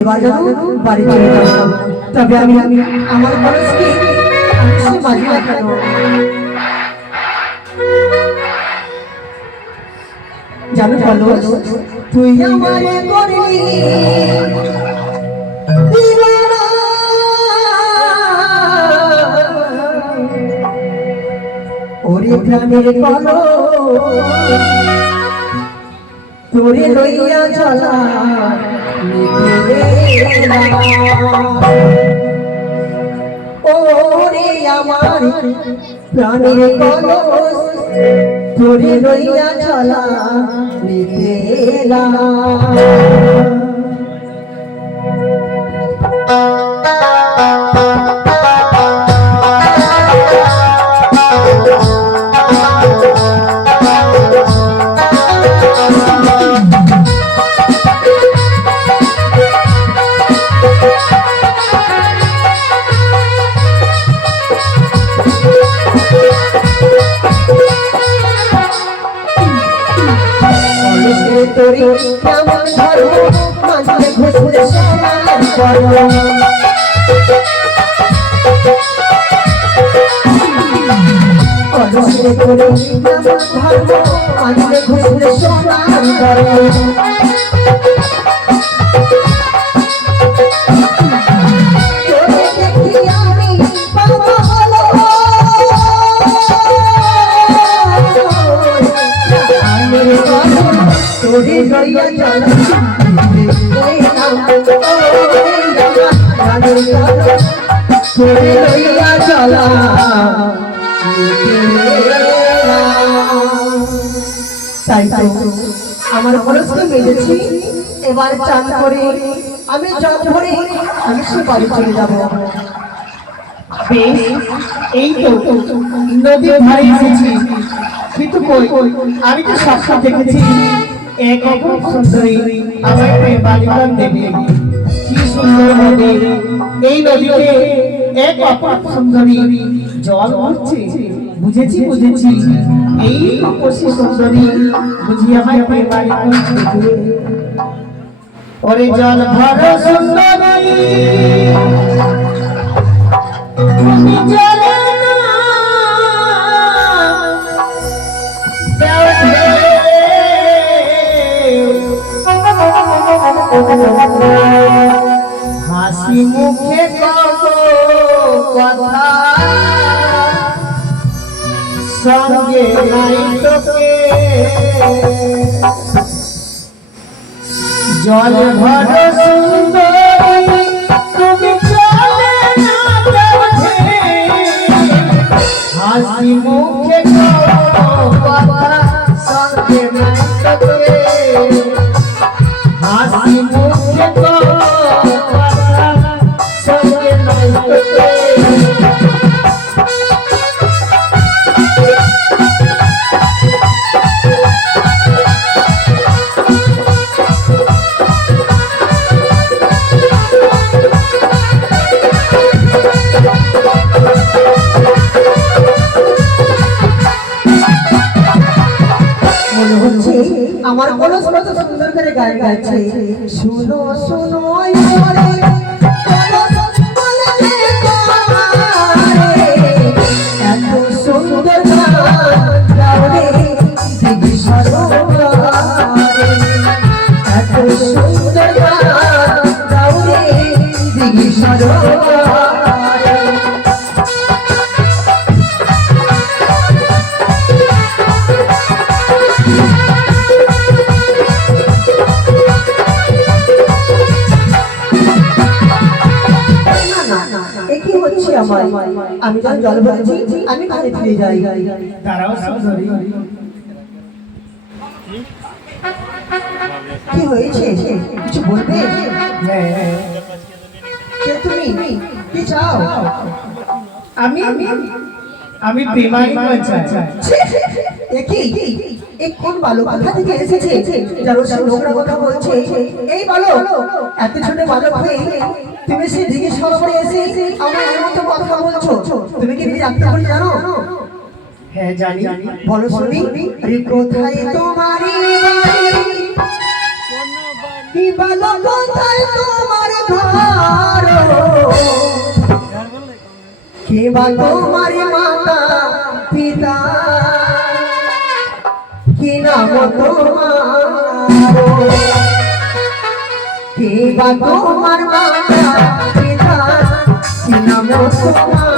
বাজানো বাড়ি চলে যাব। তবে আমি আমার কলেজকে সে মাঝে রাখানো জানো বলো তুই আমারে করলি দিওয়ানা ওরে প্রাণের কলো তোরে লইয়া চলা ওরে আমার প্রাণের কলস তোরে লইয়া চলা নিতে তোরে কেমন ধর্ম মাঝে ঘুষলে সমান করো কলসে তোরে কেমন ধর্ম মাঝে ঘুষলে সমান করো তোরে দেখি আমি বাবা হলো তোরে লইয়া চলা তোরে লইয়া চলা তাই তো আমার কলসকে মেলেছি এবার চান করে আমি জল ধরে আমি সে বাড়ি চলে যাব। এই তো নদীর ধারে এসেছি কিন্তু কই আমি তো স্বপ্ন দেখেছি এক অপূর্ব সুন্দরী আমার বালিকান দেবী কি সুন্দর নদী এই নদীতে এক অপূর্ব সুন্দরী জল উঠছে বুঝেছি এই রূপসী সুন্দরী বুঝি আমার বালিকান দেবী ওরে জল ভর সুন্দরী তুমি জানো হাসি মুখে কথা সঙ্গে নাই তোকে জল ভর সুন্দরী তুমি চলে না হাসি মুখে কথা সঙ্গে নাই তোকে হাসি মুখে কথা সঙ্গে নাই তোকে আমার কলস কত সুন্দর করে গান গাইছে শুনো শুনো এত সুন্দর এত সুন্দর আমি যখন জল ভরছি আমি ঘরে ফিরে যাই। দাঁড়াও সুন্দরী কি হয়েছে কিছু বলবে? তুমি কি চাও? আমি প্রেমাই চাই। এই কোন বালক কোথা থেকে এসেছে যারা সে নোংরা কথা বলছে? এই বালক এত ছোট বালক হয়ে তুমি সে দিকে সরবরে এসে আমার এর মতো কথা বলছো, তুমি কি রাখতে পারি জানো? হ্যাঁ জানি। বলো শুনি। আরে কোথায় তোমারি বাড়ি? কি বালক কোথায় তোমারি বা তোমার মাতা পিতা কি নাম তোমার কে বা তোমার মাতা পিতা কি নাম তোমার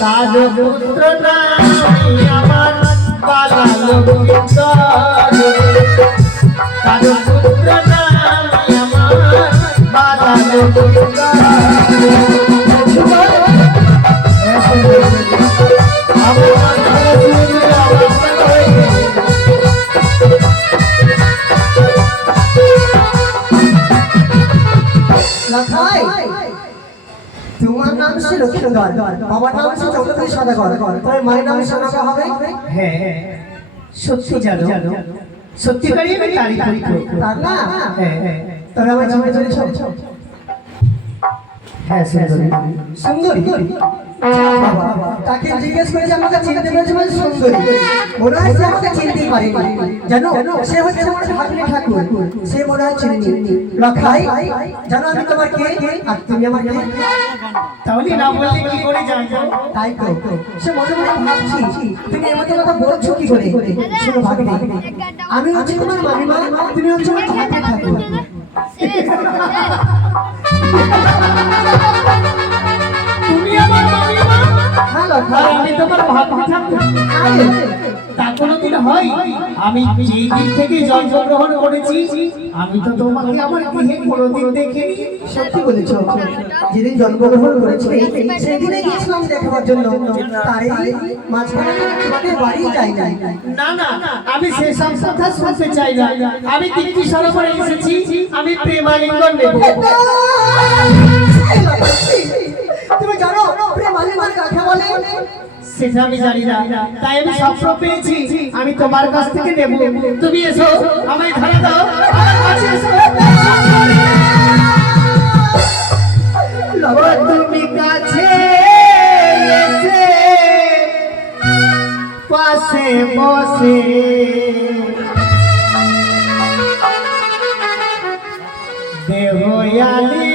তার পুত্র নাই আমার বালা লঙ্কিতর তার পুত্র নাই আমার বালা লঙ্কিতর লখাই তোমার নাম ছিল লক্ষ্মীধর বাবার নাম ছিল চন্দ্রপুর সদাগর তোর মায়ের নাম সোনাকা হবে হ্যাঁ সত্যি জানো সত্যিকারই আমি তারই পুত্র তার না হ্যাঁ তবে আমার জীবনে চলেছ হ্যাঁ সুন্দরী বাবা তাকে জিজ্ঞেস করেছে আমাকে চিনতে পেরেছে মানে সুন্দরী মনে হয় সে আমাকে চিনতেই পারেনি জানো সে হচ্ছে আমার ভাগ্নে ঠাকুর সে মনে হয় চিনি লখাই জানো আমি তোমার কে আর তুমি আমার কে তাহলে না বললে কি করে জানবো তাই তো সে মনে মনে ভাবছি তুমি আমাকে কথা বলছো কি করে শোনো ভাগ্নে আমি হচ্ছে তোমার মামিমা তুমি হচ্ছে আমার ভাগ্নে ঠাকুর তুমি আমার মামিমা হ্যালো আর আমি তোমার ভাগ্নে ঠাকুর তা কোনোদিন হয় আমি যেই দিক থেকে জন্মগ্রহণ করেছি আমি তো তোমাকে আমার গৃহে কোনোদিন দেখিনি সত্যি বলেছ যেদিন জন্মগ্রহণ করেছে সেদিনে গিয়েছিলাম দেখাবার জন্য তারই মাঝখানে তোমাদের বাড়ি যাই নাই না না আমি সেসব কথা শুনতে চাই না আমি তিনটি সরোবরে এসেছি আমি প্রেমালিঙ্গন নেব তুমি জানো প্রেমালিঙ্গন কাকে বলে সেটা আমি জানি না তাই আমি স্বপ্ন পেয়েছি আমি তোমার কাছ থেকে নেব তুমি এসো আমায় ধরা দাও আমার কাছে এসো ও তুমি কাছে এসে পাশে বসে তুমি কাছে এসে পাশে বসে দেহয়ালি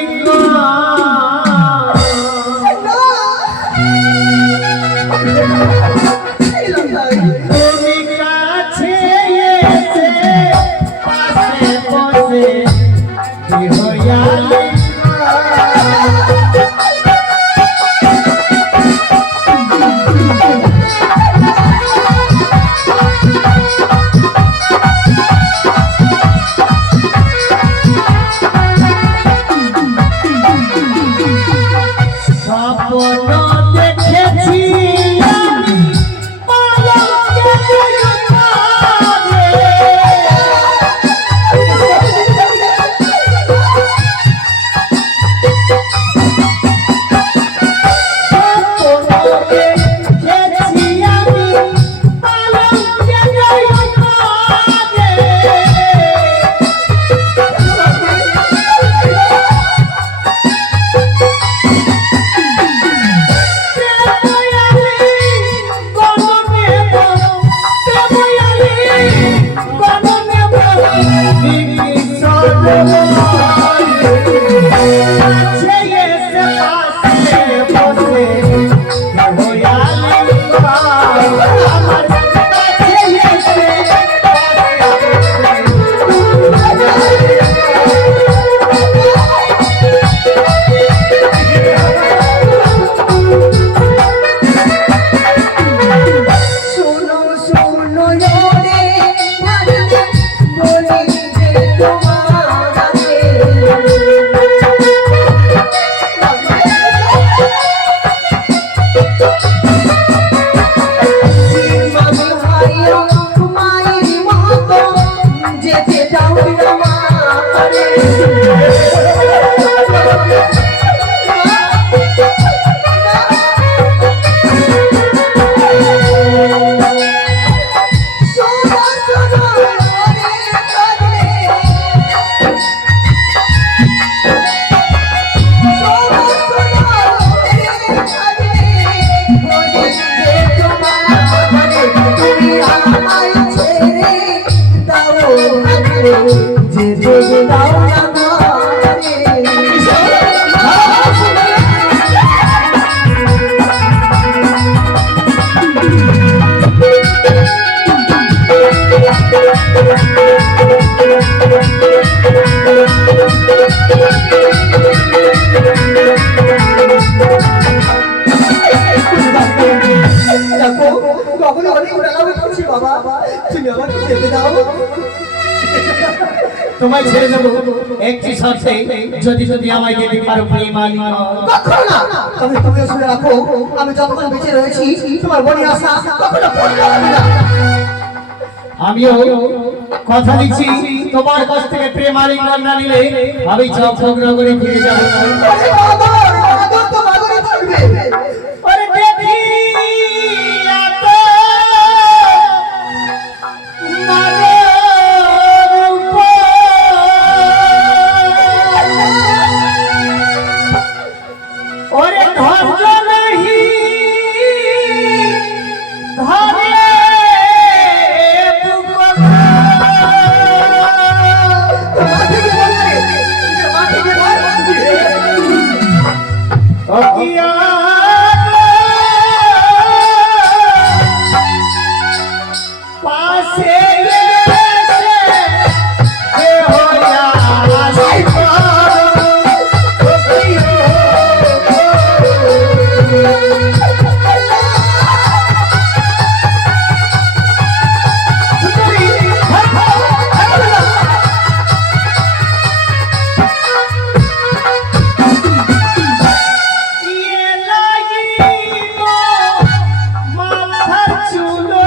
আমাকে যেতে দাও। তোমায় ছেড়ে দেবো একটি শর্তে, যদি যদি আমায় যেতে পারো প্রেমালি। কখনো না। তবে তুমিও শুনে রাখো, আমি যতক্ষণ বেঁচে রয়েছি তোমার বড়ি আশা কখনো পূর্ণ হবে না। আমিও কথা দিচ্ছি, তোমার কাছ থেকে প্রেমালি না নিলে আমি চক্রনগরে ফিরে যাবো। ওরে বাবা, আদর তো বাদরে থাকবে। ওরে দেখি এত মানব ওরে ধৈর্য নেহি ধরে মাঠে গিয়ে বলবে, নিজের মাঠে গিয়ে বলবে। পাশে মাথার চুলো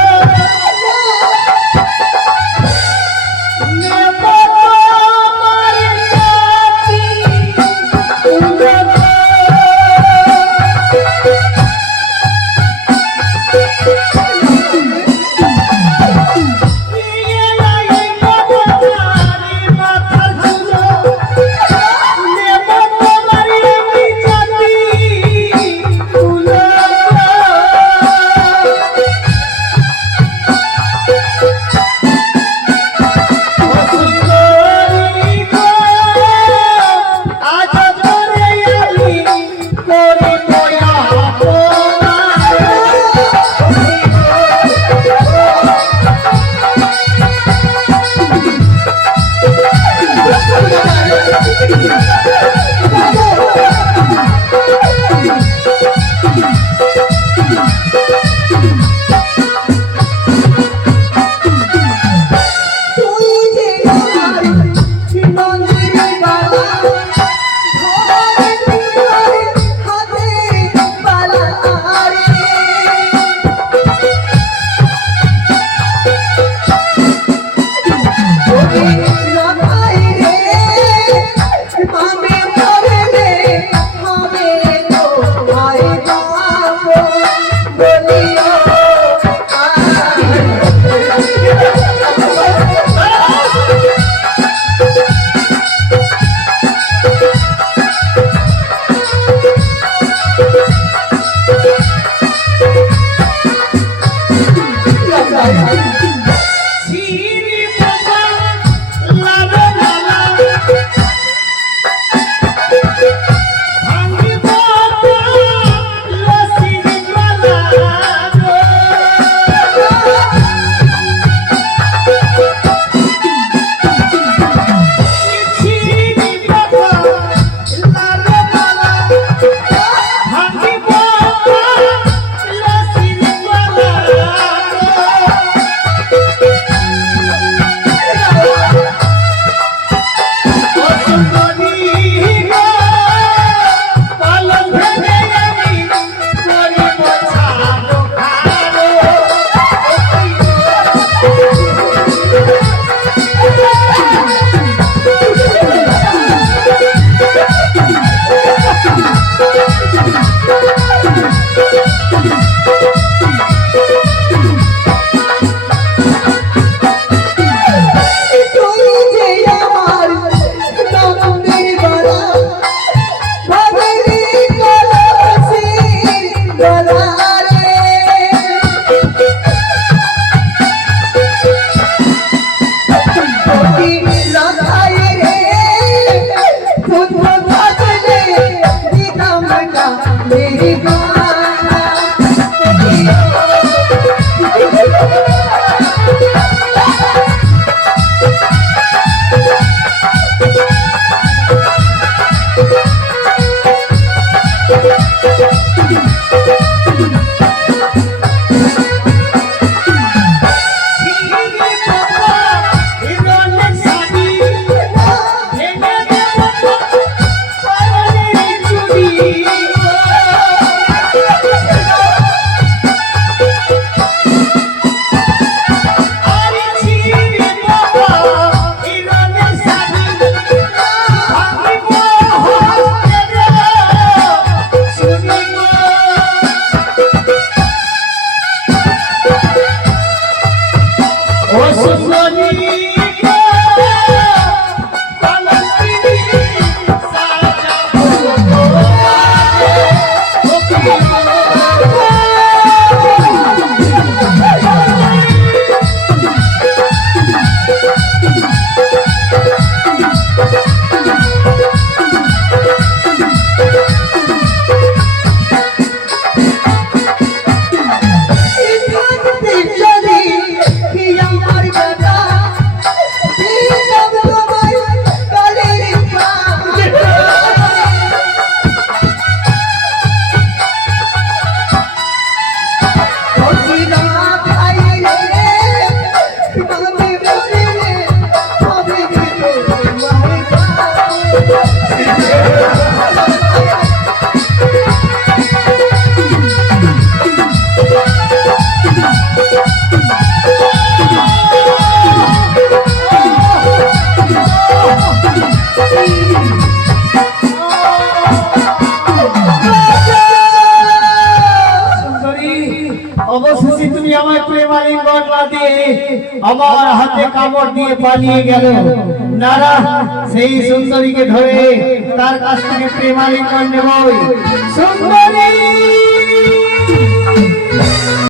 অবশেষে তুমি আমার প্রেমালিঙ্গন না দিয়ে আমার হাতে কামড় দিয়ে পালিয়ে গেল। না না, সেই সুন্দরীকে ধরে তার কাছ থেকে প্রেমালিঙ্গন নেবই। সুন্দরী